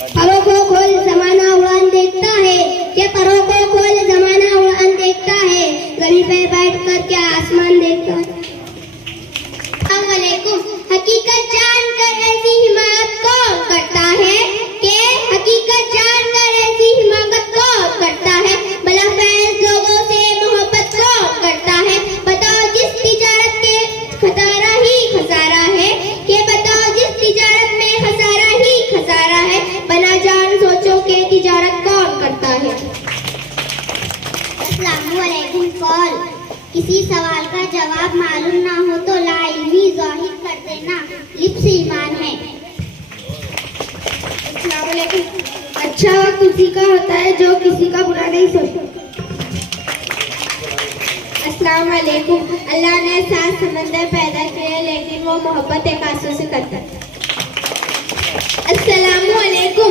परों को खोल जमाना उड़ान देखता है, के परों को खोल जमाना उड़ान देखता है, जमीन पे बैठ कर क्या आसमान देखता है। अस्सलाम वालेकुम। हकीकत जानकर ऐसी हिमायत कौन करता है, के हकीकत जानकर ऐसी हिमायत कौन करता है, भला फैज लोगों से मोहब्बत कौन करता है। बताओ जिस तिजारत के खसारा ही खसारा है, के बताओ जिस तिजारत में खसारा ही खसारा है, बना जान सोचो के तिजारत कौन करता है। अस्सलाम वालेकुम। कॉल किसी सवाल का जवाब मालूम ना हो तो लाइल्मी जाहिर कर देना लिप से ईमान है। अस्सलाम वालेकुम। अच्छा वक्त उसी का होता है जो किसी का बुरा नहीं सोचता। अस्सलाम वालेकुम। अल्लाह ने 7 समंदर पैदा किए लेकिन वो मोहब्बत एक आंसू से करता है। अस्सलाम वालेकुम।